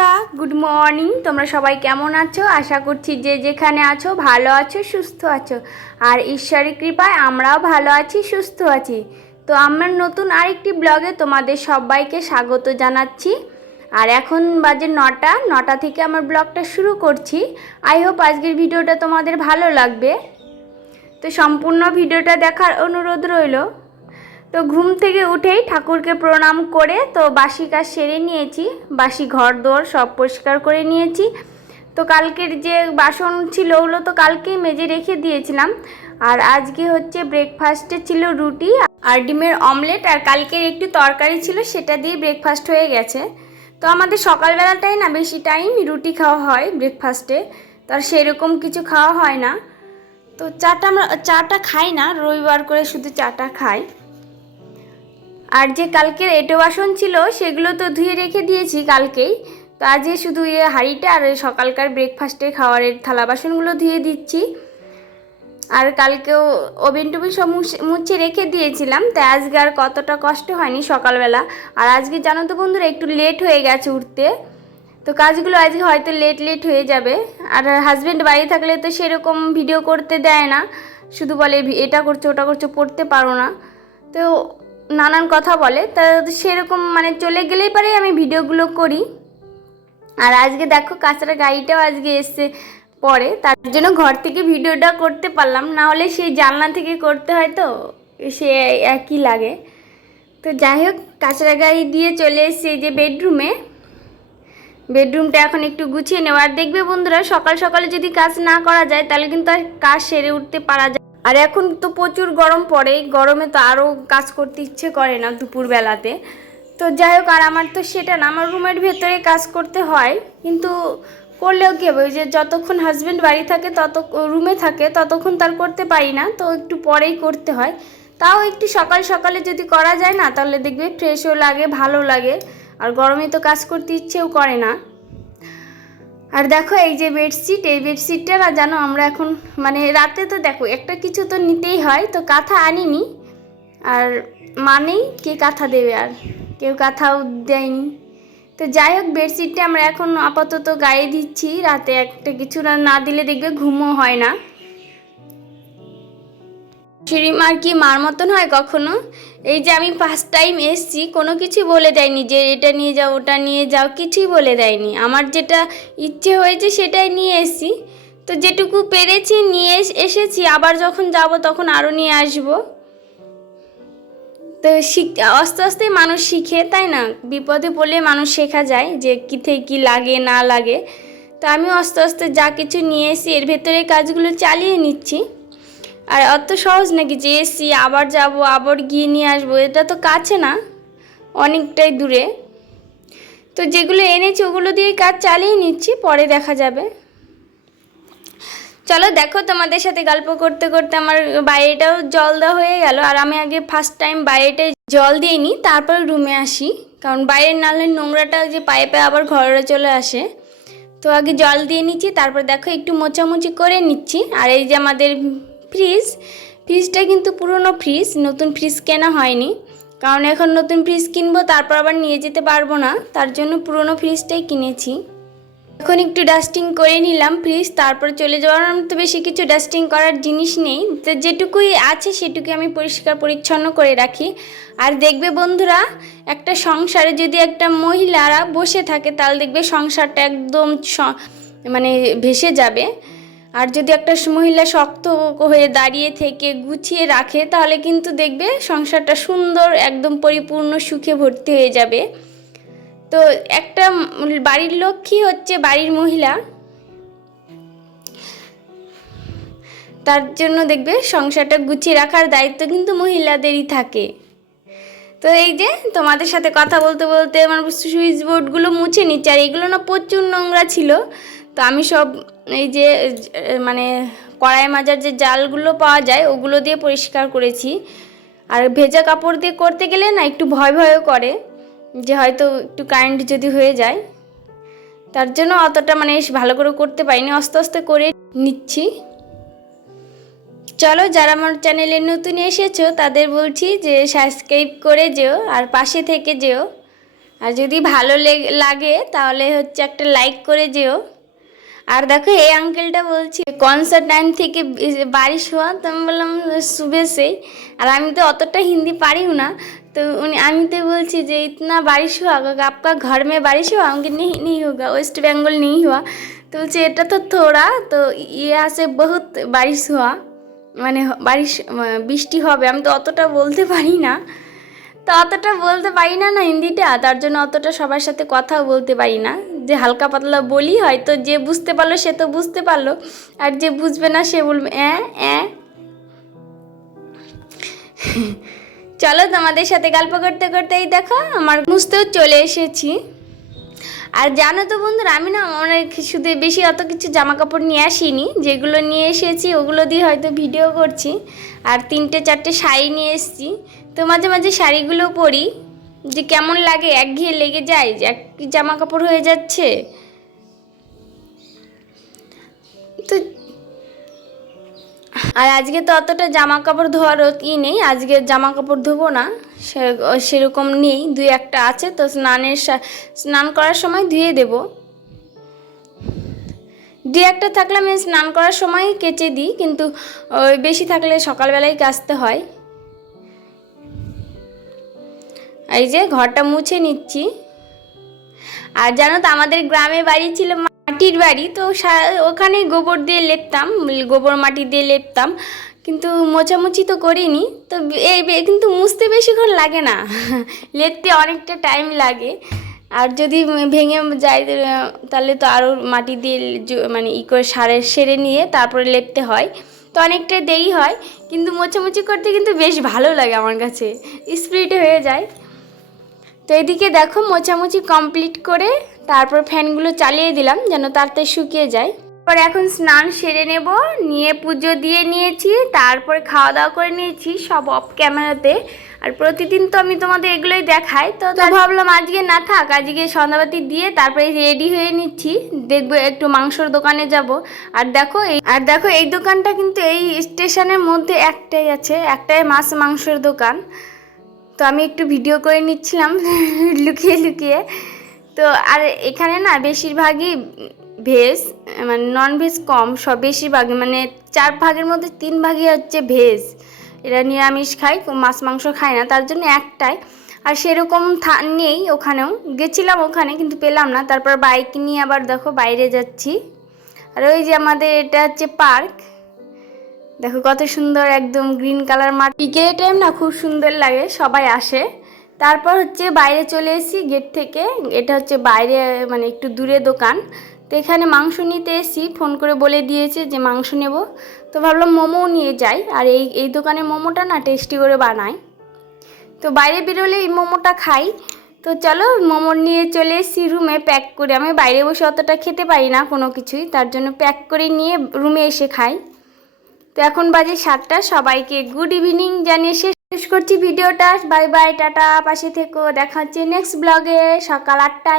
বন্ধুরা good morning তোমরা সবাই কেমন আছো? আশা করছি যে যেখানে আছো, ভালো আছো, সুস্থ আছো। আর ঈশ্বরের কৃপায় আমরাও ভালো আছি, সুস্থ আছি। তো আমার নতুন আরেকটি ব্লগে তোমাদের সবাইকে স্বাগত জানাচ্ছি। আর এখন বাজে নটা নটা থেকে আমার ব্লগটা শুরু করছি। আই হোপ আজকের ভিডিওটা তোমাদের ভালো লাগবে। তো সম্পূর্ণ ভিডিওটা দেখার অনুরোধ রইল। তো ঘুম থেকে উঠেই ঠাকুরকে প্রণাম করে তো বাসি কাজ সেরে নিয়েছি, বাসি ঘর দোর সব পরিষ্কার করে নিয়েছি। তো কালকের যে বাসন ছিল ওগুলো তো কালকেই মেজে রেখে দিয়েছিলাম। আর আজকে হচ্ছে ব্রেকফাস্টে ছিল রুটি আর ডিমের অমলেট আর কালকের একটু তরকারি ছিল সেটা দিয়ে ব্রেকফাস্ট হয়ে গেছে। তো আমাদের সকালবেলাটাই না বেশি টাইম রুটি খাওয়া হয় ব্রেকফাস্টে তো আর সেরকম কিছু খাওয়া হয় না। তো চাটা আমরা, চাটা খাই না, রবিবার করে শুধু চাটা খাই। আর যে কালকের এঁটো বাসন ছিল, সেগুলো তো ধুয়ে রেখে দিয়েছি কালকেই। তো আজকে শুধু ইয়ে হাঁড়িটা আর সকালকার ব্রেকফাস্টে খাওয়ারের থালা বাসনগুলো ধুয়ে দিচ্ছি। আর কালকেও ওভেন টুবেন সব মুছে- রেখে দিয়েছিলাম তাই আজকে আর কতটা কষ্ট হয়নি সকালবেলা। আর আজকে জানো তো বন্ধুরা, একটু লেট হয়ে গেছে উঠতে। তো কাজগুলো আজকে হয়তো লেট লেট হয়ে যাবে। আর হাজব্যান্ড বাড়ি থাকলে তো সেরকম ভিডিও করতে দেয় না। শুধু বলে "ভি- এটা করছ, ওটা করছ, পড়তে পারো না। তো নানান কথা বলে, তা সেরকম মানে চলে গেলেই পারে আমি ভিডিওগুলো করি। আর আজকে দেখো কাঁচরা গাড়িটাও আজকে এসছে পরে, তার জন্য ঘর থেকে ভিডিওটা করতে পারলাম, না হলে সেই জানলা থেকে করতে হয় তো, সে একই লাগে। তো যাই হোক, কাঁচরা গাড়ি দিয়ে চলে এসছে যে বেডরুমে। বেডরুমটা এখন একটু গুছিয়ে নেওয়া। আর দেখবে বন্ধুরা, সকাল সকালে যদি কাজ না করা যায়, তাহলে কিন্তু আর কাজ সেরে উঠতে পারা যায় আর এখন তো প্রচুর গরম পড়ে গরমে তো আরও কাজ করতে ইচ্ছে করে না দুপুরবেলাতে। তো যাই হোক, আর আমার তো সেটা না, আমার রুমের ভেতরে কাজ করতে হয়, কিন্তু করলেও কি হবে? ওই যে যতক্ষণ হাজব্যান্ড বাড়ি থাকে, তত, রুমে থাকে, ততক্ষণ তার করতে পারি না, তো একটু পরেই করতে হয়। তাও একটু সকাল সকালে যদি করা যায় না, তাহলে দেখবে ফ্রেশও লাগে, ভালো লাগে। আর গরমে তো কাজ করতে ইচ্ছেও করে না। আর দেখো এই যে বেডশিট, এই বেডশিটটা না জানো আমরা এখন মানে রাতে তো দেখো একটা কিছু তো নিতেই হয়, তো কাঁথা আনিনি। আর মানেই কে কাঁথা দেবে আর, কেউ কাঁথাও দেয়নি। তো যাই হোক, বেডশিটটা আমরা এখন আপাতত গায়ে দিচ্ছি, রাতে একটা কিছু না দিলে দেখবে ঘুমও হয় না। শ্রীমার কি মার মতন হয় কখনো? এই যে আমি ফার্স্ট টাইম এসছি, কোনো কিছু বলে দেয়নি যে এটা নিয়ে যাও, ওটা নিয়ে যাও, কিছুই বলে দেয়নি। আমার যেটা ইচ্ছে হয়েছে সেটাই নিয়ে এসছি। তো যেটুকু পেরেছি নিয়ে এস- এসেছি, আবার যখন যাব তখন আরও নিয়ে আসব। তো শিখ, আস্তে আস্তে মানুষ শিখে, তাই না? বিপদে পড়লে মানুষ শেখা যায় যে কী থেকে কী লাগে, না লাগে। তো আমিও আস্তে আস্তে যা কিছু নিয়ে এসি এর ভেতরে কাজগুলো চালিয়ে নিচ্ছি। আর, অত সহজ নাকি? যে এসি আবার যাব, আবার গিয়ে নিয়ে আসব, এটা তো কাছে না, অনেকটাই দূরে। তো যেগুলো এনেছি, ওগুলো দিয়ে কাজ চালিয়ে নিচ্ছি, পরে দেখা যাবে। চলো দেখো তোমাদের সাথে গল্প করতে করতে আমার বাইরেটাও জল দেওয়া হয়ে গেল, আর আমি আগে ফার্স্ট টাইম বাইরেটায় জল দিইনি তারপর রুমে আসি। কারণ বাইরের নালে নোংরাটা যে পাইপে আবার ঘরে চলে আসে। তো আগে জল দিয়ে নিচ্ছি, তারপর দেখো একটু মোছামুছি করে নিচ্ছি, আর এই যে আমাদের ফ্রিজ। ফ্রিজটা কিন্তু পুরনো ফ্রিজ, নতুন ফ্রিজ কেনা হয়নি। কারণ এখন নতুন ফ্রিজ কিনবো, তারপর আবার নিয়ে যেতে পারব না। তার জন্য পুরনো ফ্রিজটাই কিনেছি। এখন একটু ডাস্টিং করে নিলাম ফ্রিজ তারপর চলে যাওয়ার আমার তো বেশি কিছু ডাস্টিং করার জিনিস নেই। তো যেটুকুই আছে সেটুকুই আমি পরিষ্কার পরিচ্ছন্ন করে রাখি। আর দেখবে বন্ধুরা, একটা সংসারে যদি একটা মহিলারা বসে থাকে, তাহলে দেখবে সংসারটা একদম মানে ভেসে যাবে। আর যদি একটা মহিলা শক্ত হয়ে দাঁড়িয়ে থেকে গুছিয়ে রাখে, তাহলে কিন্তু দেখবে সংসারটা সুন্দর, একদম পরিপূর্ণ সুখে ভর্তি হয়ে যাবে। তো একটা বাড়ির লক্ষ্মী হচ্ছে বাড়ির মহিলা। তার জন্য দেখবে সংসারটা গুছিয়ে রাখার দায়িত্ব কিন্তু মহিলাদেরই থাকে। তো এই যে তোমাদের সাথে কথা বলতে বলতে আমার সুইচ বোর্ডগুলো মুছে নিচ্ছে, আর এগুলো না প্রচুর নোংরা ছিল। তো আমি সব এই যে মানে কড়াই মাজার যে জালগুলো পাওয়া যায়, ওগুলো দিয়ে পরিষ্কার করেছি। আর ভেজা কাপড় দিয়ে করতে গেলে না একটু ভয় ভয়ও করে, যে হয়তো একটু কারেন্ট যদি হয়ে যায়। তার জন্য অতটা মানে ভালো করে করতে পারিনি, আস্তে আস্তে করে নিচ্ছি। চলো যারা আমার চ্যানেলে নতুন এসেছ, তাদের বলছি যে সাবস্ক্রাইব করে যেও আর পাশে থেকে যেও। আর যদি ভালো লেগ- লাগে তাহলে হচ্ছে একটা লাইক করে যেও। আর দেখো, এই আঙ্কেলটা বলছি কনসার্ট টাইম থেকে বারিশ হওয়া তো আমি বললাম শুভেসে আর আমি তো অতটা হিন্দি পারিও না। তো উনি, আমি তো বলছি যে, ইতনা বারিশ হওয়া আপকা ঘর মে বারিশ হওয়া আমাকে নেই নেই হোগা, ওয়েস্ট বেঙ্গল নেই হওয়া তো বলছি, এটা তো থোড়া, তো ইয়ে আছে বহুত বারিশ হওয়া মানে বারিশ বৃষ্টি হবে। আমি তো অতটা বলতে পারি না। তো অতটা বলতে পারি না না হিন্দিটা, তার জন্য অতটা সবার সাথে কথাও বলতে পারি না। যে হালকা পাতলা বলি, হয়তো যে বুঝতে পারল সে তো বুঝতে পারল। আর যে বুঝবে না, সে বলবে, অ্যাঁ অ্যাঁ? চলো তোমাদের সাথে গল্প করতে করতেই দেখো, আমার বুঝতেও চলে এসেছি। আর জানো তো বন্ধুরা, আমি না অনেক শুধু বেশি অত কিছু জামা কাপড় নিয়ে আসিনি। যেগুলো নিয়ে এসেছি, ওগুলো দিয়ে হয়তো ভিডিও করছি। আর তিনটে, চারটে শাড়ি নিয়ে এসেছি। তো মাঝে মাঝে শাড়িগুলো পরি। যে কেমন লাগে একঘেয়ে লেগে যায়, যে এক জামা কাপড় হয়ে যাচ্ছে? তো আর আজকে তো অতটা জামা কাপড় ধোয়ার ই নেই, আজকে জামা কাপড় ধোবো না সেরকম নেই, দুই একটা আছে, তো স্নানের স্নান করার সময় ধুয়ে দেব। দুই একটা থাকলে আমি স্নান করার সময় কেচে দিই, কিন্তু বেশি থাকলে সকালবেলায় কাচতে হয়। এই যে ঘরটা মুছে নিচ্ছি। আর জানো তো, আমাদের গ্রামে বাড়ি ছিল মাটির বাড়ি, তো ওখানে গোবর দিয়ে লেপতাম, গোবর মাটি দিয়ে লেপতাম, কিন্তু মোছামুছি তো করিনি, তো এই কিন্তু মুছতে বেশিক্ষণ লাগে না, লেপতে অনেকটা টাইম লাগে। আর যদি ভেঙে যায় তাহলে তো আরও মাটি দিয়ে মানে ই করে সারে, সেরে নিয়ে তারপরে লেপতে হয়। তো অনেকটা দেরি হয়, কিন্তু মোছামুছি করতে কিন্তু বেশ ভালো লাগে আমার কাছে, স্পিডে হয়ে যায়। তো এদিকে দেখো মোছামুছি কমপ্লিট করে তারপর ফ্যানগুলো চালিয়ে দিলাম যেন তাড়াতাড়ি শুকিয়ে যায়। পর এখন স্নান সেরে নেব নিয়ে পুজো দিয়ে নিয়েছি তারপর খাওয়া দাওয়া করে নিয়েছি সব অফ ক্যামেরাতে আর প্রতিদিন তো আমি তোমাদের এগুলোই দেখাই তো তো ভাবলাম আজকে না থাক আজকে সন্ধ্যাবাতি দিয়ে তারপরে রেডি হয়ে নিচ্ছি দেখব একটু মাংসর দোকানে যাব। আর দেখো এই আর দেখো এই দোকানটা কিন্তু এই স্টেশনের মধ্যে একটাই আছে একটাই মাছ মাংসের দোকান। তো আমি একটু ভিডিও করে নিচ্ছিলাম, লুকিয়ে লুকিয়ে। তো আর এখানে না বেশিরভাগই ভেজ মানে নন ভেজ কম, সব বেশিরভাগই মানে চার ভাগের মধ্যে তিন ভাগই হচ্ছে ভেজ এরা নিরামিষ খায় মাছ মাংস খায় না, তার জন্য একটাই। আর সেরকম নেই ওখানেও। গেছিলাম ওখানে কিন্তু পেলাম না, তারপর বাইক নিয়ে আবার দেখো বাইরে যাচ্ছি। আর ওই যে আমাদের এটা হচ্ছে পার্ক দেখো কত সুন্দর একদম গ্রিন কালার মাঠ। বিকেলের টাইম না খুব সুন্দর লাগে, সবাই আসে। তারপর হচ্ছে বাইরে চলে এসেছি গেট থেকে। এটা হচ্ছে বাইরে মানে একটু দূরে দোকান। তো এখানে মাংস নিতে এসেছি ফোন করে বলে দিয়েছে যে মাংস নেব। তো ভাবলাম মোমোও নিয়ে যাই, আর এই এই দোকানে মোমোটা না টেস্টি করে বানায় তো বাইরে বেরোলে এই মোমোটা খাই। তো চলো মোমো নিয়ে চলে এসেছি রুমে প্যাক করে। আমি বাইরে বসে অতটা খেতে পারি না কোনো কিছুই, তার জন্য প্যাক করে নিয়ে রুমে এসে খাই। তো এখন বাজে সাতটা, সবাইকে গুড ইভিনিং জানিয়ে শেষ করছি ভিডিওটা। বাই বাই টাটা, পাশে থেকো, দেখা হচ্ছে নেক্সট ব্লগে সকাল আটটায়।